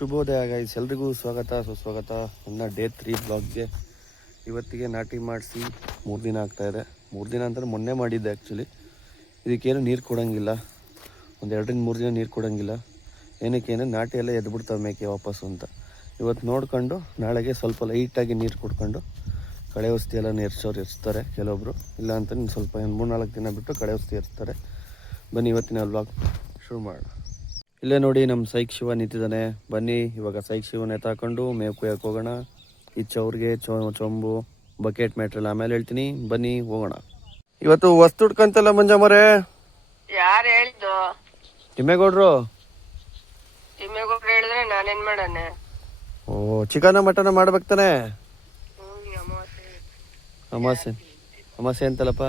ಶುಭೋದಯ ಗೈಸ್, ಎಲ್ರಿಗೂ ಸ್ವಾಗತ ಸುಸ್ವಾಗತ ನನ್ನ ಡೇ 3 ಬ್ಲಾಗ್ಗೆ. ಇವತ್ತಿಗೆ ನಾಟಿ ಮಾಡಿಸಿ 3 ದಿನ ಆಗ್ತಾಯಿದೆ. 3 ದಿನ ಅಂತಂದ್ರೆ ಮೊನ್ನೆ ಮಾಡಿದ್ದೆ ಆ್ಯಕ್ಚುಲಿ. ಇದಕ್ಕೇನು ನೀರು ಕೊಡೋಂಗಿಲ್ಲ, ಒಂದು 2-3 ದಿನ ನೀರು ಕೊಡೋಂಗಿಲ್ಲ. ಏನಕ್ಕೇನು ನಾಟಿ ಎಲ್ಲ ಎದ್ಬಿಡ್ತಾವೆ ಮೇಕೆ ವಾಪಸ್ಸು ಅಂತ. ಇವತ್ತು ನೋಡ್ಕೊಂಡು ನಾಳೆಗೆ ಸ್ವಲ್ಪ ಲೈಟಾಗಿ ನೀರು ಕೊಡ್ಕೊಂಡು ಕಳೆ ಔಷಧಿ ಎಲ್ಲ ಎರಿಸ್ತಾರೆ ಕೆಲವೊಬ್ಬರು. ಇಲ್ಲ ಅಂತ ಸ್ವಲ್ಪ 3-4 ದಿನ ಬಿಟ್ಟು ಕಳೆ ಔಷಧಿ ಎರಿಸ್ತಾರೆ. ಬನ್ನಿ ಇವತ್ತಿನ ಬ್ಲಾಗ್ ಶುರು ಮಾಡೋಣ. ಇಲ್ಲೇ ನೋಡಿ ನಮ್ಮ ಸೈಕ್ ಶಿವ ನಿಂತಿದ್ದಾನೆ. ಬನ್ನಿ ಇವಾಗ ಸೈಕ್ ಶಿವನ ಎತ್ತಾಕೊಂಡು ಮೇವು ಕುಯ್ಯಕ್ಕೆ ಹೋಗೋಣ. ಈ ಚೌರ್ಗೆ ಚೊಂಬು ಬಕೆಟ್ ಮ್ಯಾಟ್ರಲ್ ಆಮೇಲೆ ಹೇಳ್ತೀನಿ, ಬನ್ನಿ ಹೋಗೋಣ. ಇವತ್ತು ವಸ್ತು ಹುಡ್ಕಂತಲ್ಲ ಮಂಜಮ್ಮರೇ. ಯಾರು ಹೇಳಿದ್ದು? ತಿಮ್ಮೇಗೌಡ್ರು ಹೇಳಿದ್ರೆ ನಾನೇನ್ ಮಾಡನೆ? ಓ, ಚಿಕನ ಮಟನ ಮಾಡ್ಬೇಕು ತಾನೆ? ಅಮಾಸೆ ಅಮಾಸೆ ಅಂತಲ್ಲಪ್ಪ,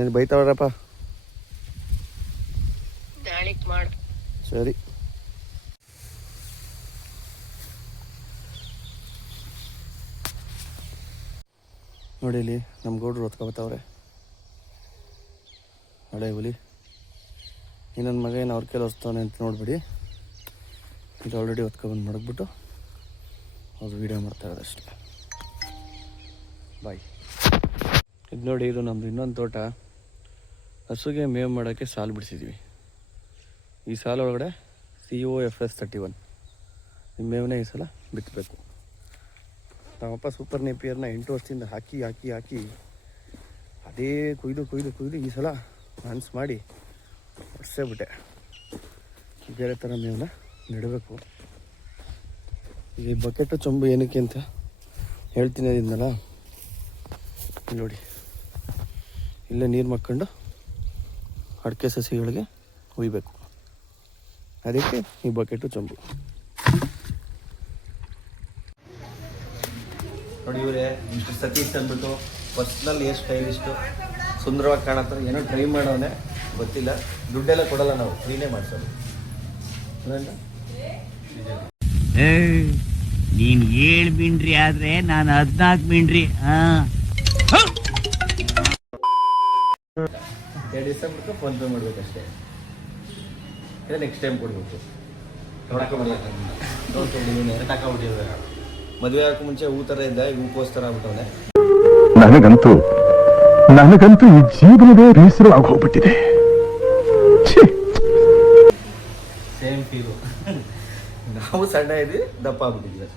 ಏನು ಬೈತಾವ್ರಪ್ಪ. ಸರಿ, ನೋಡಿ ಇಲ್ಲಿ ನಮ್ಮ ಗೌಡ್ರು ಹೊತ್ಕೊಬತ್ತವ್ರೆ. ಹಳೆ ಹುಲಿ. ಇನ್ನೊಂದು ಮಗ ಏನು ಅವ್ರ ಕೆಲ ಹೊಸ್ತವನೆ ಅಂತ ನೋಡ್ಬಿಡಿ. ಇದು ಆಲ್ರೆಡಿ ಹೊತ್ಕೊಬಂದು ಮಡಗ್ಬಿಟ್ಟು ಅದು ವೀಡಿಯೋ ಮಾಡ್ತಾಯಿರೋದು ಅಷ್ಟೇ. ಬಾಯ್. ಇದು ನೋಡಿ, ಇದು ನಮ್ಮದು ಇನ್ನೊಂದು ತೋಟ. ಹಸುಗೆ ಮೇವು ಮಾಡೋಕ್ಕೆ ಸಾಲು ಬಿಡಿಸಿದ್ವಿ. ಈ ಸಾಲ ಒಳಗಡೆ COFS 31 ಈ ಮೇವನ್ನ ಈ ಸಲ ಬಿತ್ತಬೇಕು. ನಮ್ಮಪ್ಪ ಸೂಪರ್ ನೇಪಿಯರ್ನ 8 ವರ್ಷದಿಂದ ಹಾಕಿ ಅದೇ ಕುಯ್ದು ಈ ಸಲ ಅನ್ಸ್ ಮಾಡಿ ಹೊಡ್ಸೇ ಬಿಟ್ಟೆ. ಬೇರೆ ಥರ ಮೇವನ್ನ ನೆಡಬೇಕು. ಈ ಬಕೆಟು ಚೊಂಬು ಏನಕ್ಕೆ ಅಂತ ಹೇಳ್ತೀನಿ ಅದನ್ನಲ್ಲ. ನೋಡಿ, ಇಲ್ಲೇ ನೀರು ಮಕ್ಕೊಂಡು ಅಡಿಕೆ ಸಸಿಗಳಿಗೆ ಹುಯ್ಬೇಕು. ಅದಕ್ಕೆ ಈ ಬಕೆಟು ಚೊಂಬು. ನೋಡಿ ಇವರೇ ಇಷ್ಟು ಸತೀಶ್ ಅಂದ್ಬಿಟ್ಟು ಪರ್ಸ್ನಲ್ ಹೇರ್ ಸ್ಟೈಲಿಸ್ಟು, ಸುಂದರವಾಗಿ ಕಾಣತ್ತಾರೆ. ಏನೋ ಟ್ರೈ ಮಾಡೋನೆ ಗೊತ್ತಿಲ್ಲ. ದುಡ್ಡೆಲ್ಲ ಕೊಡಲ್ಲ, ನಾವು ಫ್ರೀನೇ ಮಾಡಿಸೋದು. ನೀನ್ 7 ಮಿಂಡ್ರಿ ಆದ್ರೆ ನಾನು 14 ಮಿಂಡ್ರಿ. 2 ದಿವಸ ಬಿಟ್ಟು ಫೋನ್ ಪೇ ಮಾಡ್ಬೇಕಷ್ಟೇ. ನೆಕ್ಸ್ಟ್ ಟೈಮ್ ಕೊಡ್ಬೇಕು. ಮದುವೆ ಹಾಕೋ ಮುಂಚೆ ಹೂ ಥರ ಇದ್ದ, ಈಗ ಹೂಕೋಸ್ಕರ ಆಗ್ಬಿಟ್ಟವನೆ. ನನಗಂತೂ ಈ ಜೀವನವೇ ಬೇಸರ ಆಗೋಗ್ಬಿಟ್ಟಿದೆ. Same feel. ನಾವು ಸಣ್ಣ ಇದ್ವಿ, ದಪ್ಪ ಆಗ್ಬಿಟ್ಟಿದ್ವಿ.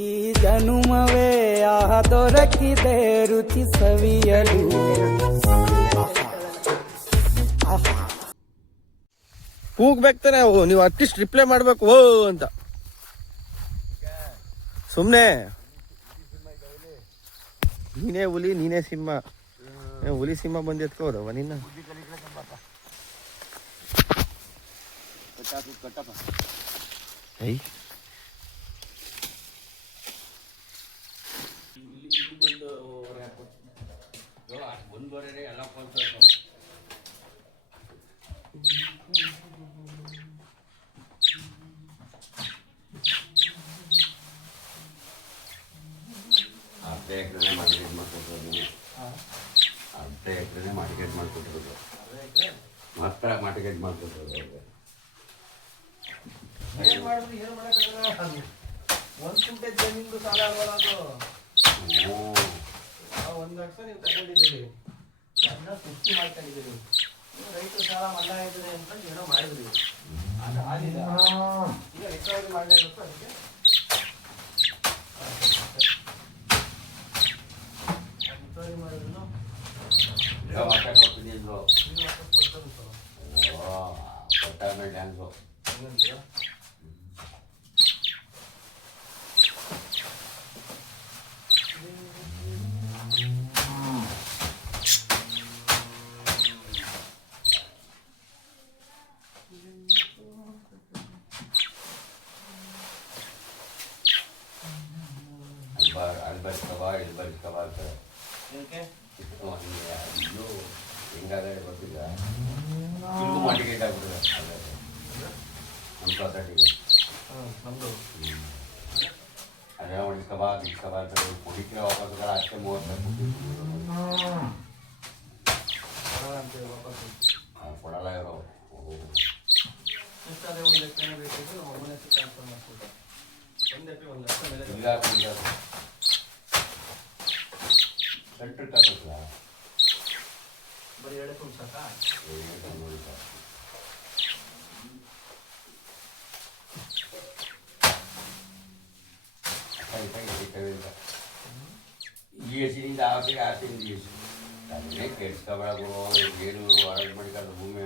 ಈ ಜನುಮವೇ ದೊರಕಿದೆ ರುಚಿ ಸವಿಯಲು. ಕೂಗ್ಬೇಕು ತಾನೆ, ನೀವು ಅಟ್ಲೀಸ್ಟ್ ರಿಪ್ಲೈ ಮಾಡ್ಬೇಕು ಓ ಅಂತ. ಸುಮ್ಮನೆ ನೀನೇ ಹುಲಿ ನೀನೇ ಸಿಂಹ. ಹುಲಿ ಸಿಂಹ ಬಂದು ಎತ್ಕೋರವ ನಿನ್ನ. ಐ ಮಾರ್ಕೆಟ್ ಮಾಡ್ಕೊಟ್ಟಿರೋದು ಮಾತ್ರ ಮಾರ್ಕೆಟ್ ಮಾಡ್ಕೊಟ್ಟಿರೋದು. ಒಂದು ಕುಂಟೆ ಜಮೀನು ಸಾಲ ಆಗಲ್ಲ. ಅದು 1 ಲಕ್ಷ ನೀವು ತಗೊಂಡಿದ್ದೀರಿ, ಅದನ್ನ ಸುತ್ತಿ ಮಾಡ್ಕೊಂಡಿದ್ದೀರಿ. ರೈತರು ಸಾಲ ಮನ್ನಾ ಆಯ್ತದೆ ಅಂತ ಏನೋ ಮಾಡಿದ್ರಿ, ಅದು ಆಗಿಲ್ಲ. ಈಗ ರಿಕವರಿ ಮಾಡಲೇಬೇಕು. ಅದಕ್ಕೆ ರಿಕವರಿ ಮಾಡಿದ್ರು ವಾಪಸ್ ಕೊಡ್ತೀನಿ ಅಂದ್ರು. ಕೊಟ್ಟಾದ್ಮೇಲೆ ಡ್ಯಾನ್ಸು ಬರ್ಸ್ಕವಾ ಇಲ್ಲಿ ಬರ್ಸ್ಕವಾ ಅಂತಾರೆ ಇದು ಹೆಂಗಾದ್ರೆ ಗೊತ್ತಿಲ್ಲ ಇಲ್ಲೂ ಮಾಡಿಗೆಟ್ ಆಗ್ಬಿಟ್ಟಿದೆ ನಮ್ಮ ಪ್ರಾಪರ್ಟಿಗೆ ಅದೇ ಹೊಡಿಸ್ಕವಾ ಗಿಡ್ಸ್ಕವಾ ಅಂತಾರೆ ಕುಡಿಕೆ ವಾಪಸ್ಗಳ ಅಷ್ಟೇ 30 ಕೊಡಲ್ಲ ಇರೋ ಇಲ್ಲ ಸೆಂಟ್ರ್ ಕಾಸಲ್ಲ ಬರೀ ಹೇಳಕ್ಕೆ ಸಾಕಾ ನೋಡಿ ಸರ್ ಈ ಹೆಸರಿಂದ ಆಸೆಯಿಂದ ಈ ಹೆಸರು ಅದನ್ನೇ ಕೆಡ್ಸ್ಕೊಬೇಡರು ಏನೂರು ಹರಡ್ ಮಾಡಿಕೊಂಡು ಭೂಮಿ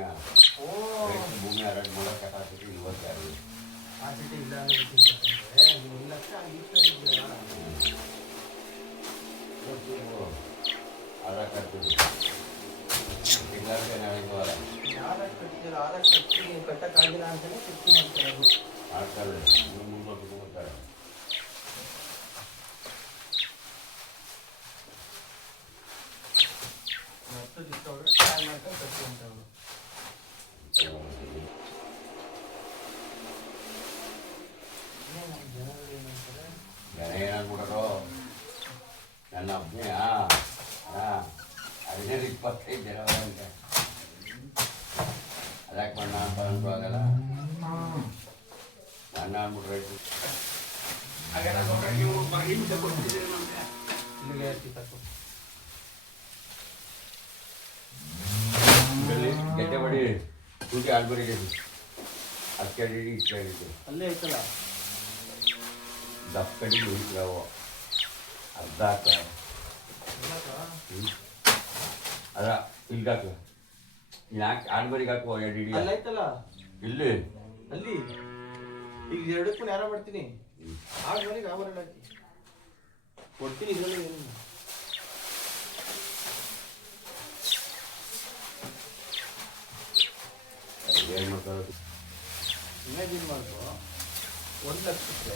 ಹರಡ್ ಮಾಡೋ ಕೆಪಾಸಿಟಿ ಇವತ್ತು ಯಾರು ಆಸಿಟಿ ಇಲ್ಲ ಅನ್ನೋದಕ್ಕಿಂತ ನೀವು ಇಲ್ಲಕ್ಕೆ ಆಧಾರ್ ಕಾರ್ಡ್ ತಿಂಗಳಿಗೆ ನಾಳಿದ್ದು ಅಲ್ಲ ಆಧಾರ್ ಕಟ್ತೀರ ಆಧಾರ್ ಕಟ್ಟಿ ನೀವು ಕಟ್ಟಕ್ಕಾಗಿಲ್ಲ ಅಂತಲೇ ಕಟ್ಟಿ ಮಾಡ್ತಿರೋದು ಮಾಡ್ತಾರೆ ಇನ್ನು ಮುಂದೆ ಬರ್ತಾರೆ ಮತ್ತು ದಿಕ್ಕವ್ರೆ ಕಾಲ್ ಮಾಡ್ಕೊಂಡು ಕಟ್ಟಿ ಅಂತ ಅವರು ಜನ ಏನಾಗ್ಬಿಡರು ನನ್ನ ಒಬ್ಬನೇ ಅದನ್ನೇ 25 ಜನ ಅಂತೆ ಅದಕ್ಕೆ ಬಣ್ಣ ಅಂತ ಅಂದ್ರೂ ಆಗಲ್ಲ ಬಣ್ಣ ಅಂದ್ಬಿಟ್ರೆ ಇಲ್ಲಿಗೆ ಕಿತ್ತಾಕು ಗೆಡ್ಡೆ ಬಡಿ ಪೂಜೆ ಆಡ್ಬರಿಗೆ ಅದು ಕೇಳಿಡಿ ಇದು ಕೇಳಿದ್ದು ಅಲ್ಲೇ ಐತಲ್ಲ ದಪ್ಪ ಕಡಿ ಉಳಿತಾವು ಅರ್ಧ ಹಾಕ ಅದ ಇಲ್ಗೆ ಹಾಕ ಯಾಕೆ ಆಡ್ಬರಿಗೆ ಹಾಕುವ 2 ಇಡಿ ಅಲ್ಲ ಐತಲ್ಲ ಇಲ್ಲಿ ಅಲ್ಲಿ ಈಗ ಎರಡಕ್ಕೂ ನೇರ ಮಾಡ್ತೀನಿ ಆಡ್ಮನೆಗೆ ಆವರಣ ಹಾಕಿ ಕೊಡ್ತೀನಿ ಇದರಲ್ಲಿ ಏನು ಏನು ಮಾಡ್ತಾರೆ ಇಮ್ಯಾಜಿನ್ ಮಾಡ್ಕೊ 1 ಲಕ್ಷಕ್ಕೆ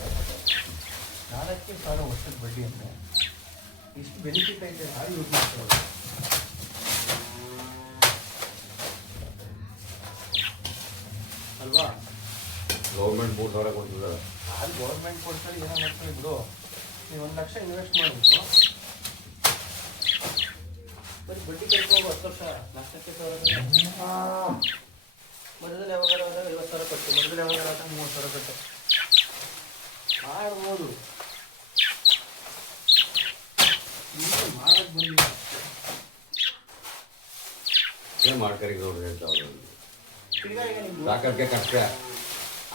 4,000 ವರ್ಷದ ಬಡ್ಡಿ ಅಂದರೆ ಇಷ್ಟು ಬೆನಿಫಿಟ್ ಐತೆ ಯಾರು ಯೂಸ್ ಮಾಡ್ಕೊಳ್ಳೋದು ಅಲ್ವಾ ಗೌರ್ಮೆಂಟ್ 3,000 ಕೊಡ್ತಿದ್ದಾರೆ ಅದು ಗೌರ್ಮೆಂಟ್ ಕೊಡ್ತಾರೆ ಏನೋ ಮಾಡ್ಕೊಳ್ಳಿ ಬಿಡು ನೀವು 1 ಲಕ್ಷ ಇನ್ವೆಸ್ಟ್ ಮಾಡಿಬಿಟ್ಟು ಬರೀ ಬಡ್ಡಿ ಕಟ್ಕೊಂಡು 10 ವರ್ಷ ಲಕ್ಷಕ್ಕೆ ಮಧ್ಯದಲ್ಲಿ ಯಾವಾಗ 50,000 ಕಟ್ಟು ಮಧ್ಯದಲ್ಲಿ ಯಾವಾಗ 30,000 ಕಟ್ಟು ಮಾಡ್ಬೋದು ಮಾಡಕ್ ಬಂದಿಲ್ಲ ಏನು ಮಾಡ್ತಾರೆ ಗೌಡ್ರು ಹೇಳ್ತಾವ್ರು ತಿರ್ಗಾ ಈಗ ನಿಮ್ದು ಸಾಕಕ್ಕೆ ಕಷ್ಟ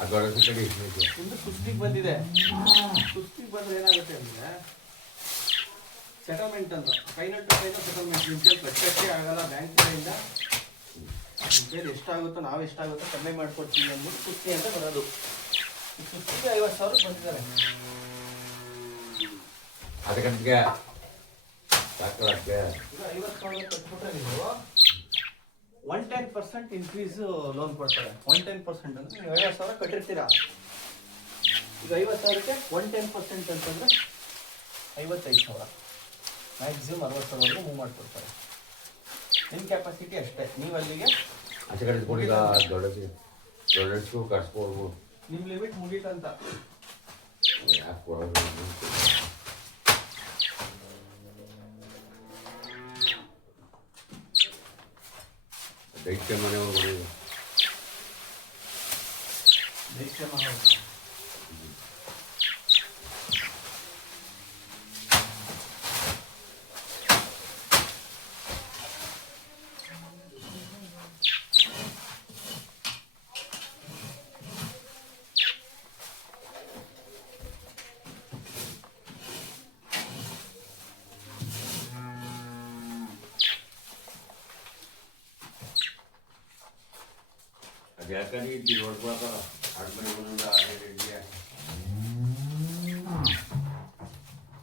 ಅದು ಒಳಗೆ ಕಡೆ ನಿಮ್ದು ಸುಸ್ತಿಗೆ ಬಂದಿದೆ ಸುಸ್ತಿಗೆ ಬಂದ್ರೆ ಏನಾಗುತ್ತೆ ಅಂದ್ರೆ ಸೆಟಲ್ಮೆಂಟ್ ಅಂತ ಫೈನಲ್ ಟು ಫೈನಲ್ ಸೆಟಲ್ಮೆಂಟ್ ನಿಮ್ಮ ಕೈಲಿ ಕಟ್ಟಕ್ಕೆ ಆಗಲ್ಲ ಬ್ಯಾಂಕ್ ಕಡೆಯಿಂದ ನಿಮ್ಮ ಕೈಲಿ ಎಷ್ಟಾಗುತ್ತೋ ನಾವು ಎಷ್ಟಾಗುತ್ತೋ ಕಡಿಮೆ ಮಾಡ್ಕೊಡ್ತೀವಿ ಅಂದ್ಬಿಟ್ಟು ಸುಸ್ತಿ ಅಂತ ಬರೋದು ಈ ಸುಸ್ತಿಗೆ 50,000 ಬಂದಿದ್ದಾರೆ ಅದಕ್ಕೆ ಸಾಕಕ್ಕೆ ಈಗ 50,000 ಕಟ್ಬಿಟ್ರೆ ನೀವು 110% ಇನ್ಕ್ರೀಸ್ ಲೋನ್ ಕೊಡ್ತಾರೆ 110% ಅಂದ್ರೆ ನೀವು 50,000 ಕಟ್ಟಿರ್ತೀರಾ ಈಗ 50,000ಕ್ಕೆ 110% ಅಂತಂದ್ರೆ 55,000 ಮ್ಯಾಕ್ಸಿಮಮ್ 60,000 ಮೂವ್ ಮಾಡಿಕೊಡ್ತಾರೆ ನಿಮ್ಮ ಕೆಪಾಸಿಟಿ ಅಷ್ಟೇ ನೀವು ಅಲ್ಲಿಗೆ ಆಚೆ ಕಡೆ ಕೊಡಿಗ ದೊಡ್ಡಷ್ಟು ಕಟ್ಸ್ಕೊಡ್ಬೋದು ನಿಮ್ಮ ಲಿಮಿಟ್ ಮುಗೀತಂತ ಯಾಕೆ ಕೊಡೋದು ದೈತ್ಯ ಮನೆಯವರು ಕೊಡೋದು ದೈತ್ಯ ಮಹಾ ಅದು ಯಾಕಂದ್ರೆ ಇಲ್ಲಿ ನೋಡ್ಕೊಳತ್ತಾರ 2 ಮನೆ ಒಂದೊಂದು 2 ಇಡ್ಲಿ